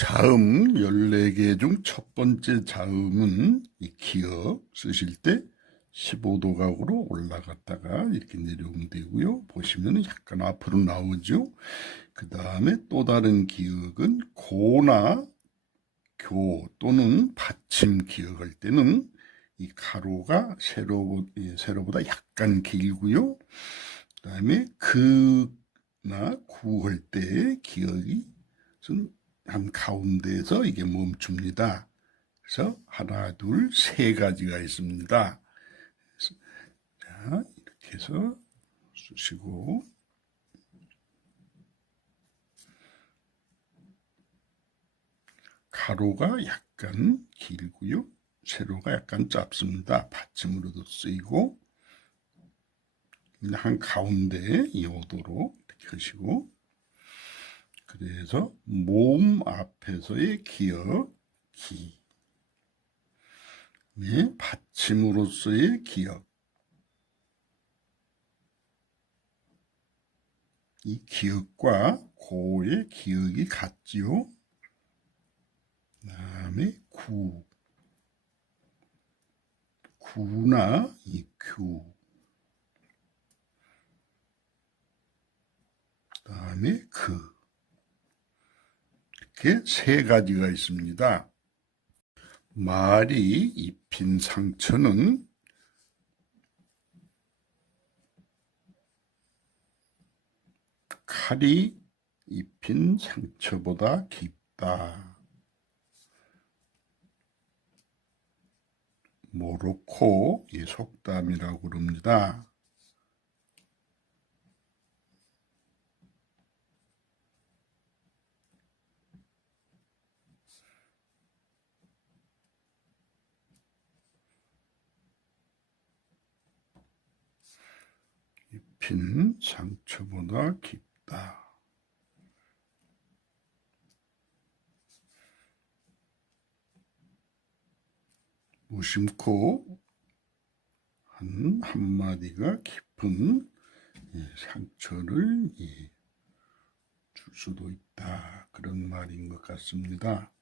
자음 14개 중 첫 번째 자음은 이 기억 쓰실 때 15도 각으로 올라갔다가 이렇게 내려오면 되고요. 보시면 약간 앞으로 나오죠. 그 다음에 또 다른 기억은 고나 교 또는 받침 기억할 때는 이 가로가 세로, 예, 세로보다 약간 길고요. 그 다음에 그나 구할 때 기억이 좀 한 가운데에서 이게 멈춥니다. 그래서 하나, 둘, 세 가지가 있습니다. 자, 이렇게 해서 쓰시고 가로가 약간 길고요. 세로가 약간 짧습니다. 받침으로도 쓰이고 한 가운데 이 오도로 이렇게 하시고 그래서 몸 앞에서의 기억, 기. 네, 받침으로서의 기억. 이 기억과 고의 기억이 같지요. 다음에 구. 구나 이 큐. 다음에 그. 이렇게 세 가지가 있습니다. 말이 입힌 상처는 칼이 입힌 상처보다 깊다. 모로코 이 속담이라고 그럽니다. 빈 상처보다 깊다. 무심코 한 한마디가 깊은 이 상처를 이줄 수도 있다. 그런 말인 것 같습니다.